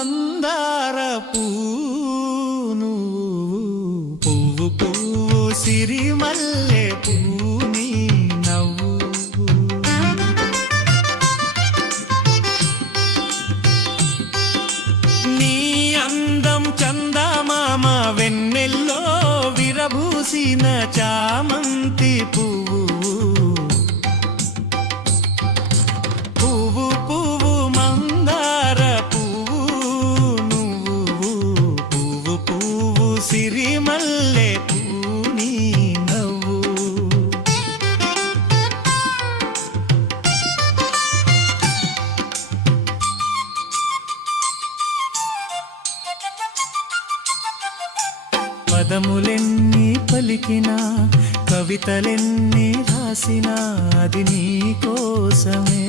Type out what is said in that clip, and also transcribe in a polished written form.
మందార పూను పువ్వు పువ్వు సిరిమల్లె పూని నవ్వు నీ అందం చందమామ వెన్నెల్లో విరబూసిన చామంతి పువ్వు పువ్వు పువ్వు మందార పువ్వు నువ్వు పువ్వు పువ్వు సిరిమల్లె పూని నవ్వు పదములెన్ని పలికినా కవితలెన్ని రాసినా అది నీ కోసమే